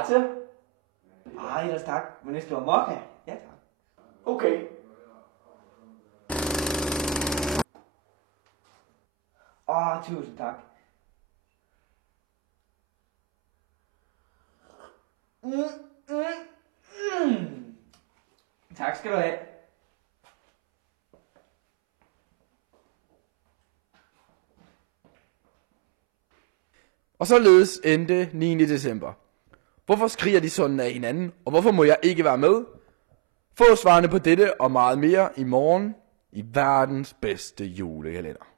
Latte? Ellers tak. Men det skal være mokka. Ja, tak. Okay. Tusind tak. Tak skal du have. Og således endte 9. december. Hvorfor skriger de sådan af hinanden, og hvorfor må jeg ikke være med? Få svarene på dette og meget mere i morgen i verdens bedste julekalender.